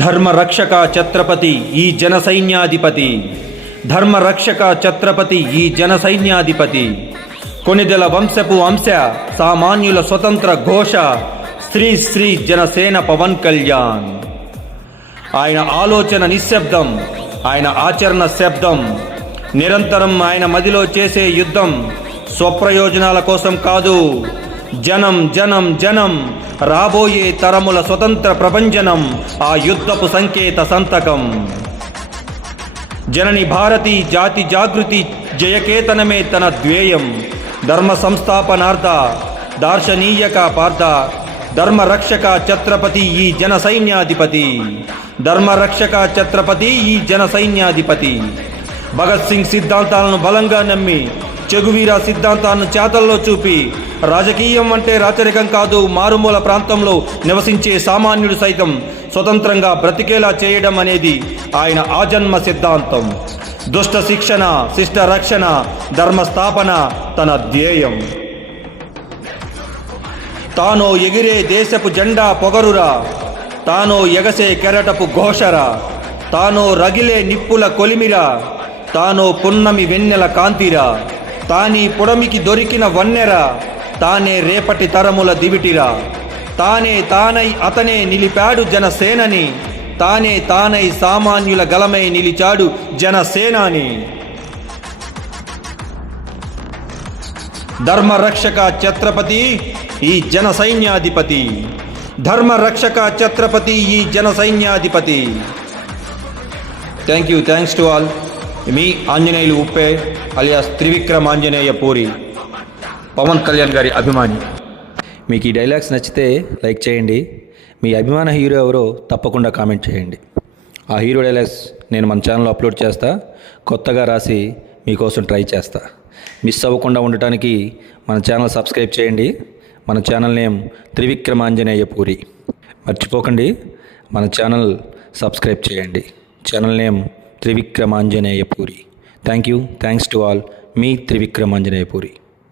ధర్మరక్షక ఛత్రపతి ఈ జన సైన్యాధిపతి, ధర్మరక్షక ఛత్రపతి ఈ జన సైన్యాధిపతి. కొనిదెల వంశపు అంశ సామాన్యుల స్వతంత్ర ఘోష శ్రీ శ్రీ జనసేన పవన్ కళ్యాణ్. ఆయన ఆలోచన నిశ్శబ్దం, ఆయన ఆచరణ శబ్దం. నిరంతరం ఆయన మదిలో చేసే యుద్ధం స్వప్రయోజనాల కోసం కాదు, జనం జనం జనం, రాబోయే తరముల స్వతంత్ర ప్రభంజనం ఆ యుద్ధపు సంకేత సంతకం. జనని భారతి జాతి జాగృతి జయకేతనమే తన ధ్యేయం. ధర్మ సంస్థాపనార్థ దార్శనీయక పార్థ, ధర్మరక్షక ఛత్రపతి ఈ జన సైన్యాధిపతి, ధర్మరక్షక ఛత్రపతి ఈ జన సైన్యాధిపతి. భగత్ సింగ్ సిద్ధాంతాలను బలంగా నమ్మి, చెగువీర సిద్ధాంతాలను చేతల్లో చూపి, రాజకీయం అంటే రాచరికం కాదు, మారుమూల ప్రాంతంలో నివసించే సామాన్యుడు సైతం స్వతంత్రంగా బ్రతికేలా చేయడం అనేది ఆయన ఆజన్మ సిద్ధాంతం. దుష్ట శిక్షణ, శిష్ట రక్షణ, ధర్మస్థాపన తన ధ్యేయం. తానో ఎగిరే దేశపు జెండా పొగరురా, తానో ఎగసే కెరటపు ఘోషరా, తానో రగిలే నిప్పుల కొలిమిరా, తానో పున్నమి వెన్నెల కాంతిరా, తానీ పొడమికి దొరికిన వన్నెరా, తానే రేపటి తరముల దివిటిరా. తానే తానై అతనే నిలిపాడు జనసేనని, తానే తానై సామాన్యుల గలమై నిలిచాడు జనసేనాని. ధర్మరక్షక ఛత్రపతి ఈ జన సైన్యాధిపతి, ధర్మరక్షక ఛత్రపతి ఈ జన సైన్యాధిపతి. Thanks to all. మీ ఆంజనేయులు ఉప్పే అలియాస్ త్రివిక్రమ్ ఆంజనేయ పూరి, పవన్ కళ్యాణ్ గారి అభిమాని. మీకు ఈ డైలాగ్స్ నచ్చితే లైక్ చేయండి. మీ అభిమాన హీరో ఎవరో తప్పకుండా కామెంట్ చేయండి. ఆ హీరో డైలాగ్స్ నేను మన ఛానల్లో అప్లోడ్ చేస్తా, కొత్తగా రాసి మీకోసం ట్రై చేస్తా. మిస్ అవ్వకుండా ఉండటానికి మన ఛానల్ సబ్స్క్రైబ్ చేయండి. మన ఛానల్ నేమ్ త్రివిక్రమ్ ఆంజనేయ పూరి. మర్చిపోకండి, మన ఛానల్ సబ్స్క్రైబ్ చేయండి. Channel name Trivikram Anjaneya puri. Thanks to all. Me Trivikram Anjaneya puri.